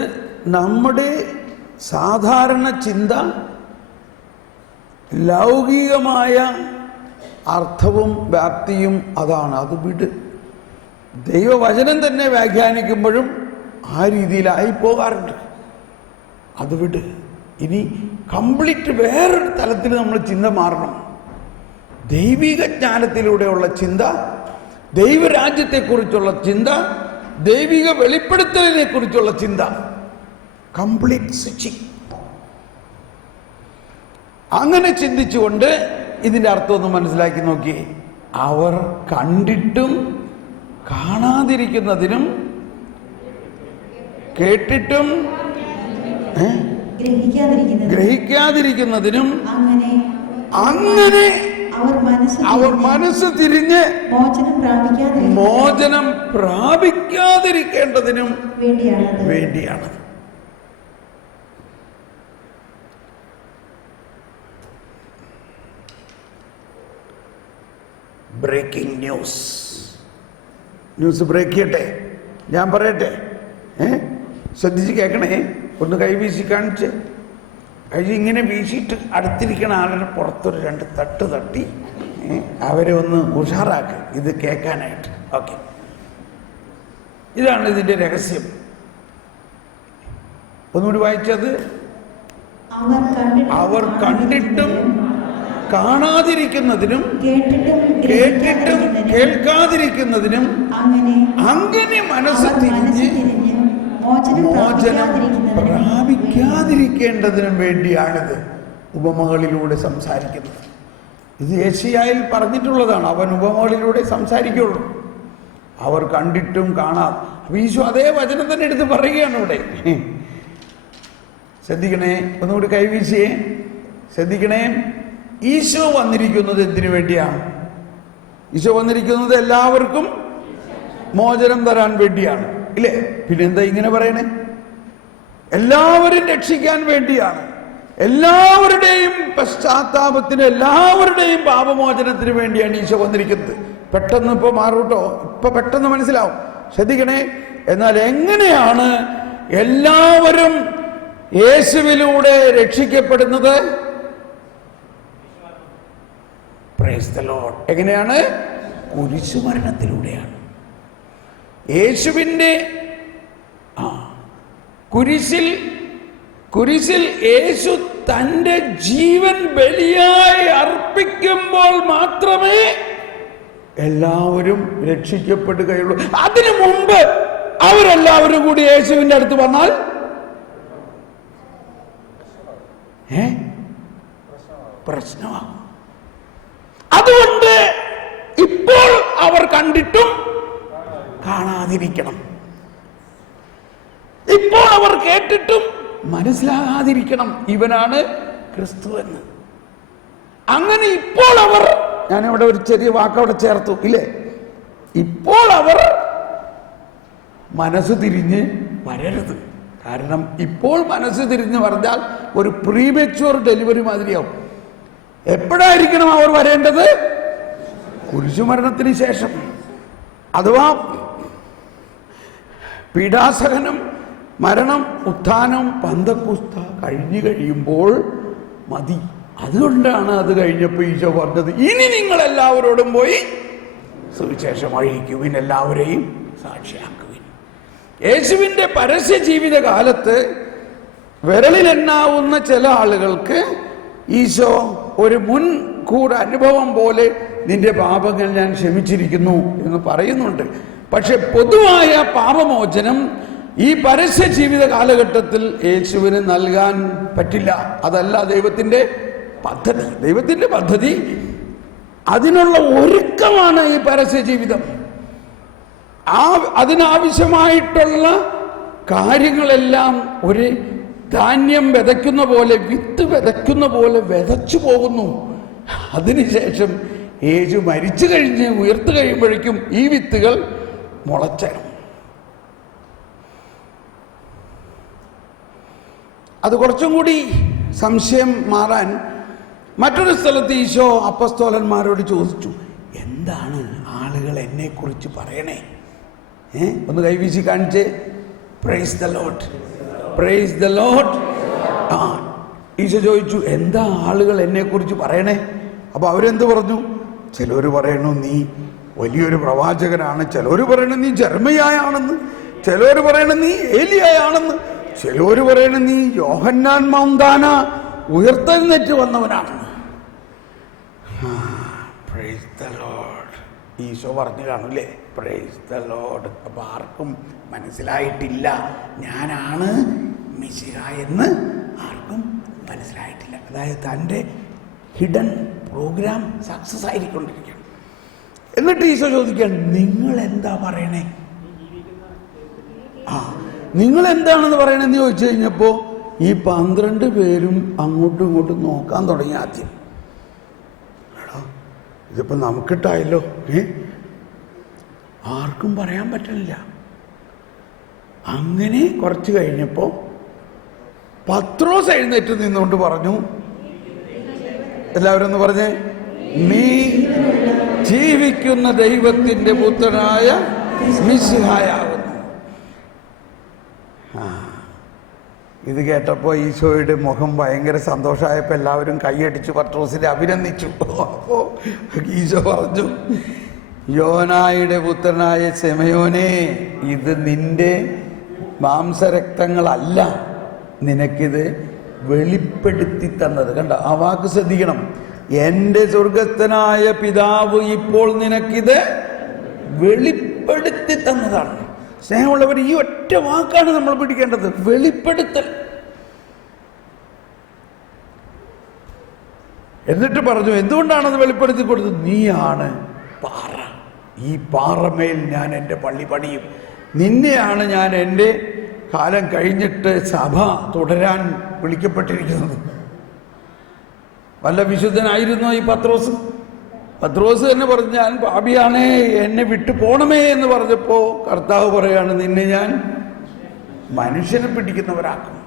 നമ്മുടെ സാധാരണ ചിന്ത ലൗകികമായ അർത്ഥവും വ്യാപ്തിയും അതാണ്. അത് വിട്. ദൈവവചനം തന്നെ വ്യാഖ്യാനിക്കുമ്പോഴും ആ രീതിയിലായി പോകാറുണ്ട്. അത് വിട്. ഇനി കംപ്ലീറ്റ് വേറൊരു തലത്തിൽ നമ്മൾ ചിന്ത മാറണം. ദൈവിക ജ്ഞാനത്തിലൂടെയുള്ള ചിന്ത, ദൈവരാജ്യത്തെക്കുറിച്ചുള്ള ചിന്ത, ദൈവിക വെളിപ്പെടുത്തലിനെ കുറിച്ചുള്ള ചിന്ത, കംപ്ലീറ്റ് സ്വിച്ചിങ്. അങ്ങനെ ചിന്തിച്ചുകൊണ്ട് ഇതിൻ്റെ അർത്ഥം ഒന്ന് മനസ്സിലാക്കി നോക്കി. അവർ കണ്ടിട്ടും കാണാതിരിക്കുന്നതിനും കേട്ടിട്ടും ഗ്രഹിക്കാതിരിക്കുന്നതിനും അങ്ങനെ അവർ മനസ്സ് തിരിഞ്ഞ് മോചനം പ്രാപിക്കാതിരിക്കേണ്ടതിനും വേണ്ടിയാണ്. ബ്രേക്കിംഗ് ന്യൂസ് ബ്രേക്ക് ചെയ്യട്ടെ, ഞാൻ പറയട്ടെ. ശ്രദ്ധിച്ച് കേൾക്കണേ. ഒന്ന് കൈവീശി കാണിച്ച് ഇങ്ങനെ വീശിയിട്ട് അടുത്തിരിക്കുന്ന ആളിനെ പുറത്തൊരു 2 തട്ട് തട്ടി അവരെ ഒന്ന് ഉഷാറാക്കി ഇത് കേൾക്കാനായിട്ട്. ഓക്കെ, ഇതാണ് ഇതിൻ്റെ രഹസ്യം. ഒന്നുകൂടി വായിച്ചത്, അവർ കണ്ടിട്ടും കാണാതിരിക്കുന്നതിനും കേട്ടിട്ടും കേൾക്കാതിരിക്കുന്നതിനും അങ്ങനെ മനസ്സ് തിരിഞ്ഞ് മോചനം പ്രാപിക്കാതിരിക്കേണ്ടതിനും വേണ്ടിയാണിത് ഉപമകളിലൂടെ സംസാരിക്കുന്നത്. ഇത് യെശയ്യായിൽ പറഞ്ഞിട്ടുള്ളതാണ്. അവൻ ഉപമകളിലൂടെ സംസാരിക്കുള്ളൂ. അവർ കണ്ടിട്ടും കാണാം. അപ്പൊ ഈശോ അതേ വചനം തന്നെ എടുത്ത് പറയുകയാണ് ഇവിടെ. ശ്രദ്ധിക്കണേ, ഒന്നുകൂടി കൈവീശിയേ, ശ്രദ്ധിക്കണേ. ഈശോ വന്നിരിക്കുന്നത് എന്തിനു വേണ്ടിയാണ്? ഈശോ വന്നിരിക്കുന്നത് എല്ലാവർക്കും മോചനം തരാൻ വേണ്ടിയാണ്, ഇല്ലേ? പിന്നെന്താ ഇങ്ങനെ പറയണേ? എല്ലാവരും രക്ഷിക്കാൻ വേണ്ടിയാണ്. എല്ലാവരുടെയും പശ്ചാത്താപത്തിന്, എല്ലാവരുടെയും പാപമോചനത്തിന് വേണ്ടിയാണ് ഈശോ വന്നിരിക്കുന്നത്. പെട്ടെന്ന് ഇപ്പൊ മാറൂട്ടോ, ഇപ്പൊ പെട്ടെന്ന് മനസ്സിലാവും. ശ്രദ്ധിക്കണേ. എന്നാൽ എങ്ങനെയാണ് എല്ലാവരും യേശുവിലൂടെ രക്ഷിക്കപ്പെടുന്നത്? Praise the Lord. എങ്ങനെയാണ്? കുരിശുമരണത്തിലൂടെയാണ്. യേശുവിൻ്റെ കുരിശിൽ യേശു തൻ്റെ ജീവൻ ബലിയായി അർപ്പിക്കുമ്പോൾ മാത്രമേ എല്ലാവരും രക്ഷിക്കപ്പെടുകയുള്ളൂ. അതിനു മുമ്പ് അവരെല്ലാവരും കൂടി യേശുവിൻ്റെ അടുത്ത് വന്നാൽ പ്രശ്നമാകും. അതുകൊണ്ട് ഇപ്പോൾ അവർ കണ്ടിട്ടും കാണാതിരിക്കണം. ഇപ്പോൾ അവർ കേട്ടിട്ടും മനസ്സിലാകാതിരിക്കണം ഇവനാണ് ക്രിസ്തു എന്ന്. അങ്ങനെ ഇപ്പോൾ അവർ, ഞാനിവിടെ ഒരു ചെറിയ വാക്കവിടെ ചേർത്തു, ഇല്ലേ? ഇപ്പോൾ അവർ മനസ്സ് തിരിഞ്ഞ് വരരുത്. കാരണം ഇപ്പോൾ മനസ്സ് തിരിഞ്ഞ് പറഞ്ഞാൽ ഒരു പ്രീമെച്യൂർ ഡെലിവറി മാതിരിയാവും. എപ്പോഴായിരിക്കണം അവർ വരേണ്ടത്? കുരിശുമരണത്തിന് ശേഷം. അഥവാ പീഡാസഹനം, മരണം, ഉത്ഥാനം, പന്തക്കുസ്ത കഴിഞ്ഞു കഴിയുമ്പോൾ മതി. അതുകൊണ്ടാണ് അത് കഴിഞ്ഞപ്പോൾ ഈശോ പറഞ്ഞത്, ഇനി നിങ്ങൾ എല്ലാവരോടും പോയി സുവിശേഷം അറിയിക്കുവിൻ, എല്ലാവരെയും സാക്ഷിയാക്കുവിൻ. യേശുവിൻ്റെ പരസ്യ ജീവിത കാലത്ത് വിരലിലെണ്ണാവുന്ന ചില ആളുകൾക്ക് ഈശോ ഒരു മുൻകൂർ അനുഭവം പോലെ നിന്റെ പാപങ്ങൾ ഞാൻ ക്ഷമിച്ചിരിക്കുന്നു എന്ന് പറയുന്നുണ്ട്. പക്ഷെ പൊതുവായ പാപമോചനം ഈ പരസ്യ ജീവിത കാലഘട്ടത്തിൽ യേശുവിന് നൽകാൻ പറ്റില്ല. അതല്ല ദൈവത്തിൻ്റെ പദ്ധതി. ദൈവത്തിൻ്റെ പദ്ധതി അതിനുള്ള ഒരുക്കമാണ് ഈ പരസ്യ ജീവിതം. അതിനാവശ്യമായിട്ടുള്ള കാര്യങ്ങളെല്ലാം ഒരു ധാന്യം വിതയ്ക്കുന്ന പോലെ, വിത്ത് വിതയ്ക്കുന്ന പോലെ വിതച്ചു പോകുന്നു. അതിനുശേഷം യേശു മരിച്ചു കഴിഞ്ഞ് ഉയർത്തു കഴിയുമ്പോഴേക്കും ഈ വിത്തുകൾ മുളച്ചേരും. അത് കുറച്ചും കൂടി സംശയം മാറാൻ മറ്റൊരു സ്ഥലത്ത് ഈശോ അപ്പസ്തോലന്മാരോട് ചോദിച്ചു, എന്താണ് ആളുകൾ എന്നെക്കുറിച്ച് പറയണേ? ഒന്ന് കൈവീശി കാണിച്ചേ. Praise the lord, praise the Lord. Eesho ചോദിച്ചു, എന്താ ആളുകൾ എന്നെക്കുറിച്ച് പറയണേ? അപ്പോൾ അവരെന്ത് പറഞ്ഞു? ചിലർ പറയണു നീ വലിയൊരു പ്രവാചകനാണ്, ചിലർ പറയണു നീ ജെറമ്യായാണെന്ന്, ചിലർ പറയണു നീ ഏലിയായാണെന്ന്, ചിലർ പറയണു നീ യോഹന്നാൻ മൗന്താന ഉയർത്തെഴുന്നേറ്റ് വന്നവനാണെന്ന്. Praise the Lord. ഈശോ പറഞ്ഞു കാണൂല്ലേ, പ്രൈസ് ദ ലോർഡ്. അപ്പം ആർക്കും മനസ്സിലായിട്ടില്ല ഞാനാണ് മെസ്സിഹ എന്ന്, ആർക്കും മനസ്സിലായിട്ടില്ല. അതായത് തൻ്റെ ഹിഡൻ പ്രോഗ്രാം സക്സസ് ആയിക്കൊണ്ടിരിക്കുകയാണ്. എന്നിട്ട് ഈശോ ചോദിക്കുകയാണ്, നിങ്ങൾ എന്താ പറയണേ? നിങ്ങൾ എന്താണെന്ന് പറയണെന്ന് ചോദിച്ചു കഴിഞ്ഞപ്പോൾ ഈ 12 പേരും അങ്ങോട്ടും ഇങ്ങോട്ടും നോക്കാൻ തുടങ്ങി. ആദ്യം ഇതിപ്പോൾ നമുക്കിട്ടായല്ലോ, ആർക്കും പറയാൻ പറ്റില്ല. അങ്ങനെ കുറച്ച് കഴിഞ്ഞപ്പോൾ പത്രോസ് എഴുന്നേറ്റ് നിന്നുകൊണ്ട് പറഞ്ഞു, എല്ലാവരും ഒന്ന് പറഞ്ഞേ, നീ ജീവിക്കുന്ന ദൈവത്തിൻ്റെ പുത്രനായ മെസ്സിഹായാകുന്നു. ഇത് കേട്ടപ്പോൾ ഈശോയുടെ മുഖം ഭയങ്കര സന്തോഷമായപ്പോൾ എല്ലാവരും കൈയടിച്ച് പത്രോസിനെ അഭിനന്ദിച്ചു. അപ്പോൾ ഈശോ പറഞ്ഞു, യോനായുടെ പുത്രനായ ശിമയോനേ, ഇത് നിന്റെ മാംസരക്തങ്ങളല്ല നിനക്കിത് വെളിപ്പെടുത്തി തന്നത്. കണ്ട, ആ വാക്ക് ശ്രദ്ധിക്കണം. എൻ്റെ സ്വർഗസ്ഥനായ പിതാവ് ഇപ്പോൾ നിനക്കിത് വെളിപ്പെടുത്തി തന്നതാണ്. സ്നേഹമുള്ളവർ, ഈ ഒറ്റ വാക്കാണ് നമ്മൾ പിടിക്കേണ്ടത്, വെളിപ്പെടുത്തൽ. എന്നിട്ട് പറഞ്ഞു, എന്തുകൊണ്ടാണത് വെളിപ്പെടുത്തി കൊടുത്തത്? നീയാണ് പാറ, ഈ പാറമേൽ ഞാൻ എൻ്റെ പള്ളി പണിയും. നിന്നെയാണ് ഞാൻ എൻ്റെ കാലം കഴിഞ്ഞിട്ട് സഭ തുടരാൻ വിളിക്കപ്പെട്ടിരിക്കുന്നത്. വല്ല വിശുദ്ധനായിരുന്നോ ഈ പത്രോസ്? പത്രോസ് തന്നെ പറഞ്ഞു, ഞാൻ പാപിയാണേ, എന്നെ വിട്ടു പോണമേ എന്ന് പറഞ്ഞപ്പോൾ കർത്താവ് പറയാണ്, നിന്നെ ഞാൻ മനുഷ്യനെ പിടിക്കുന്നവരാക്കും.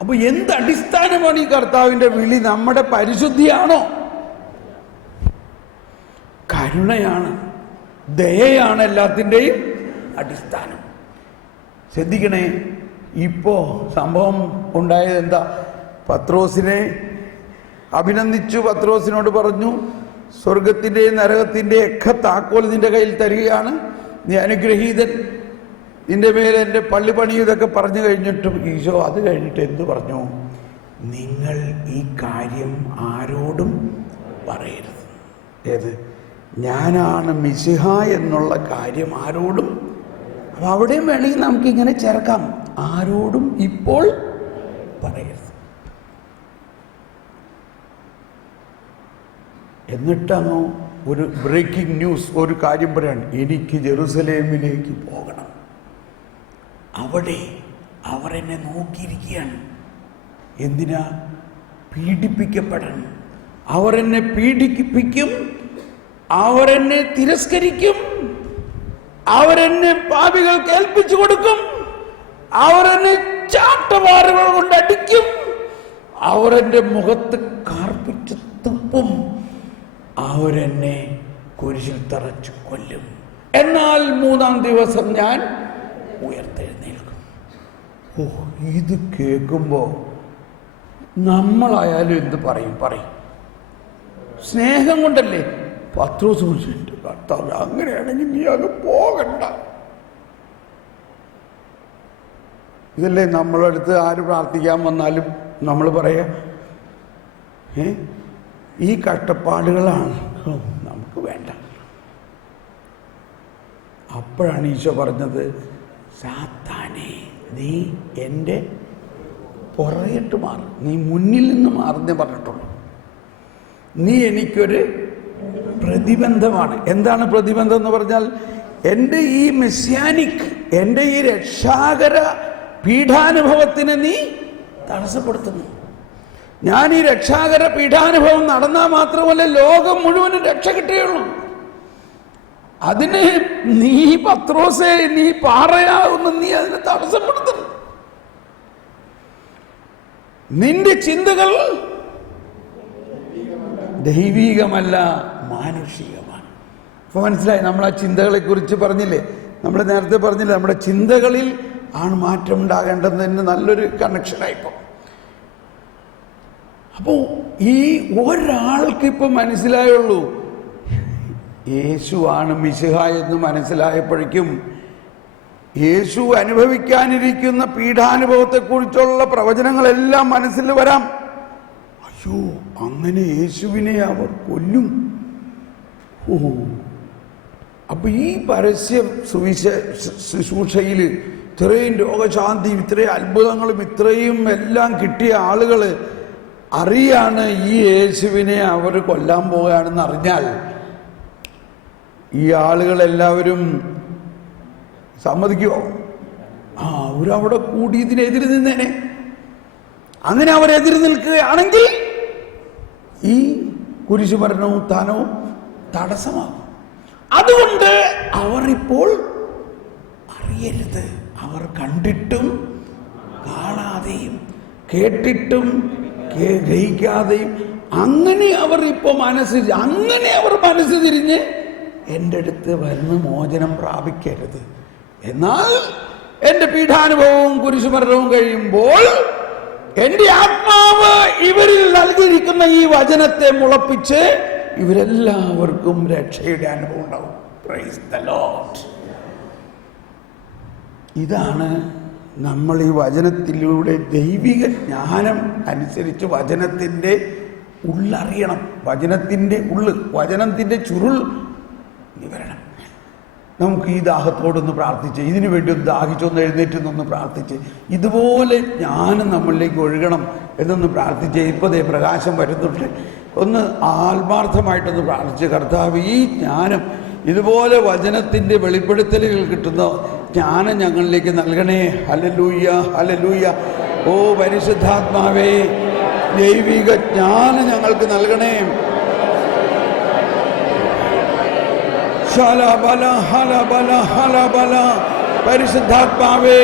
അപ്പൊ എന്ത് അടിസ്ഥാനമാണ് ഈ കർത്താവിൻ്റെ വിളി? നമ്മുടെ പരിശുദ്ധിയാണോ? കരുണയാണ്, ദയയാണ് എല്ലാത്തിൻ്റെയും അടിസ്ഥാനം. ശ്രദ്ധിക്കണേ, ഇപ്പോ സംഭവം ഉണ്ടായത് എന്താ? പത്രോസിനെ അഭിനന്ദിച്ചു. പത്രോസിനോട് പറഞ്ഞു, സ്വർഗത്തിൻ്റെയും നരകത്തിൻ്റെയും ഒക്കെ താക്കോൽ നിന്റെ കയ്യിൽ തരികയാണ്, നീ അനുഗ്രഹീതൻ, നിന്റെ മേലെ എൻ്റെ പള്ളി പണി, ഇതൊക്കെ പറഞ്ഞു കഴിഞ്ഞിട്ടും ഈശോ അത് കഴിഞ്ഞിട്ട് എന്തു പറഞ്ഞു? നിങ്ങൾ ഈ കാര്യം ആരോടും പറയരുത്. ഏത്? ഞാനാണ് മിശിഹ എന്നുള്ള കാര്യം ആരോടും. അപ്പം അവിടെയും വേണമെങ്കിൽ നമുക്കിങ്ങനെ ചേർക്കാം, ആരോടും ഇപ്പോൾ പറയരുത്. എന്നിട്ടങ്ങോ ഒരു ബ്രേക്കിംഗ് ന്യൂസ്, ഒരു കാര്യം പറയാണ്, എനിക്ക് ജെറുസലേമിലേക്ക് പോകണം, അവിടെ അവർ എന്നെ നോക്കിയിരിക്കുകയാണ്. എന്തിനാ? പീഡിപ്പിക്കപ്പെടണം. അവർ എന്നെ പീഡിപ്പിക്കും, അവരെന്നെ തിരസ്കരിക്കും, അവരെന്നെ പാപികൾക്ക് ഏൽപ്പിച്ചു കൊടുക്കും, അവരെന്നെ ചാട്ടവാറുകൾ കൊണ്ട് അടിക്കും, അവരെൻ്റെ മുഖത്ത് കാർപ്പിച്ച് തുപ്പും, അവരെന്നെ കുരിശിൽ തറച്ചു കൊല്ലും, എന്നാൽ 3-ാം ദിവസം ഞാൻ ഉയർത്തെഴുന്നേൽക്കും. ഓ, ഇത് കേൾക്കുമ്പോൾ നമ്മളായാലും എന്ത് പറയും? സ്നേഹം കൊണ്ടല്ലേ? പത്രോസ് എൻ്റെ കർത്താവ്, അങ്ങനെയാണെങ്കിൽ നീ അത് പോകണ്ട. ഇതല്ലേ നമ്മളടുത്ത് ആര് പ്രാർത്ഥിക്കാൻ വന്നാലും നമ്മൾ പറയാ, ഈ കഷ്ടപ്പാടുകളാണ് നമുക്ക് വേണ്ട. അപ്പോഴാണ് ഈശോ പറഞ്ഞത്, സാത്താനേ, നീ എൻ്റെ പുറകിട്ട് മാറും, നീ മുന്നിൽ നിന്ന് മാറുന്നേ പറഞ്ഞിട്ടുള്ളൂ. നീ എനിക്കൊരു പ്രതിബന്ധമാണ്. എന്താണ് പ്രതിബന്ധം എന്ന് പറഞ്ഞാൽ, എൻ്റെ ഈ മെസ്സിയാനിക്, എൻ്റെ ഈ രക്ഷാകര പീഠാനുഭവത്തിനെ നീ തടസ്സപ്പെടുത്തുന്നു. ഞാൻ ഈ രക്ഷാകര പീഠാനുഭവം നടന്നാൽ മാത്രമല്ല ലോകം മുഴുവനും രക്ഷ കിട്ടുകയുള്ളൂ. അതിന് നീ പത്രോസേ, നീ പാറയാകുന്നു, നീ അതിനെ തടസ്സപ്പെടുത്തണം. നിന്റെ ചിന്തകൾ ദൈവീകമല്ല, മാനുഷികമാണ്. അപ്പോൾ മനസ്സിലായി? നമ്മൾ ആ ചിന്തകളെ കുറിച്ച് പറഞ്ഞില്ലേ, നമ്മൾ നേരത്തെ പറഞ്ഞില്ലേ, നമ്മുടെ ചിന്തകളിൽ ആണ് മാറ്റം ഉണ്ടാകേണ്ടതിന് നല്ലൊരു കണക്ഷനായിപ്പോൾ. അപ്പോൾ ഈ ഒരാൾക്ക് ഇപ്പം മനസ്സിലായുള്ളൂ, യേശുവാണ് മിശിഹ എന്ന് മനസ്സിലായപ്പോഴേക്കും യേശു അനുഭവിക്കാനിരിക്കുന്ന പീഠാനുഭവത്തെക്കുറിച്ചുള്ള പ്രവചനങ്ങളെല്ലാം മനസ്സിൽ വരാം. അയ്യോ, അങ്ങനെ യേശുവിനെ അവർ കൊല്ലും. ഓ, അപ്പൊ ഈ പരസ്യ ശുശ്രൂഷയിൽ ഇത്രയും രോഗശാന്തിയും ഇത്രയും അത്ഭുതങ്ങളും ഇത്രയും എല്ലാം കിട്ടിയ ആളുകൾ അറിയാണ് ഈ യേശുവിനെ അവർ കൊല്ലാൻ പോവുകയാണെന്ന് അറിഞ്ഞാൽ ഈ ആളുകളെല്ലാവരും സമ്മതിക്കുമോ? അവരവിടെ കൂടി ഇതിനെതിര് നിന്നേനെ. അങ്ങനെ അവരെതിര് നിൽക്കുകയാണെങ്കിൽ ഈ കുരിശുമരണവും താനവും തടസ്സമാകും. അതുകൊണ്ട് അവർ ഇപ്പോൾ അറിയരുത്. അവർ കണ്ടിട്ടും കാണാതെയും കേട്ടിട്ടും ഗ്രഹിക്കാതെയും അങ്ങനെ അവർ മനസ്സ് തിരിഞ്ഞ് എൻ്റെ അടുത്ത് വരുന്ന മോചനം പ്രാപിക്കരുത്. എന്നാൽ എൻ്റെ പീഠാനുഭവവും കുരിശുമരണവും കഴിയുമ്പോൾ എൻ്റെ ആത്മാവ് ഇവരിൽ നൽകിയിരിക്കുന്ന ഈ വചനത്തെ മുളപ്പിച്ച് ഇവരെല്ലാവർക്കും രക്ഷയുടെ അനുഭവം ഉണ്ടാവും. Price the Lord. ഇതാണ് നമ്മൾ ഈ വചനത്തിലൂടെ ദൈവിക ജ്ഞാനം അനുസരിച്ച് വചനത്തിൻ്റെ ഉള്ളറിയണം. വചനത്തിൻ്റെ വചനത്തിൻ്റെ ചുരുൾ വിവരണം. നമുക്ക് ഈ ദാഹത്തോടൊന്ന് പ്രാർത്ഥിച്ച്, ഇതിനു വേണ്ടി ഒന്ന് ദാഹിച്ചൊന്ന് എഴുന്നേറ്റൊന്ന് പ്രാർത്ഥിച്ച്, ഇതുപോലെ ജ്ഞാനം നമ്മളിലേക്ക് ഒഴുകണം എന്നൊന്ന് പ്രാർത്ഥിച്ച്. ഇപ്പോൾ ദേ പ്രകാശം വരുന്നുണ്ട്. ഒന്ന് ആത്മാർത്ഥമായിട്ടൊന്ന് പ്രാർത്ഥിച്ച്, കർത്താവ് ഈ ജ്ഞാനം, ഇതുപോലെ വചനത്തിൻ്റെ വെളിപ്പെടുത്തലുകൾ കിട്ടുന്ന ജ്ഞാനം ഞങ്ങളിലേക്ക് നൽകണേ. Hallelujah, hallelujah. ഓ പരിശുദ്ധാത്മാവേ, ദൈവിക ജ്ഞാനം ഞങ്ങൾക്ക് നൽകണേ. ശലബല ഹലബല ഹലബല. പരിശുദ്ധാത്മാവേ,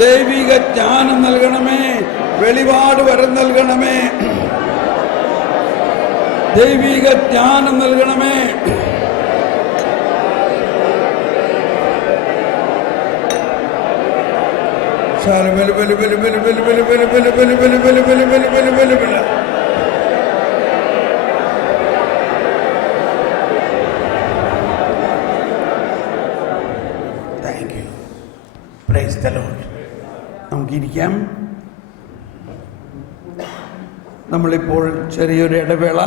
ദൈവിക ജ്ഞാനം നൽകണമേ, വെളിപാട് വരം നൽകണമേ, ദൈവിക ജ്ഞാനം നൽകണമേ. Thank you. Praise the Lord. നമുക്കിരിക്കാം. നമ്മളിപ്പോൾ ചെറിയൊരു ഇടവേള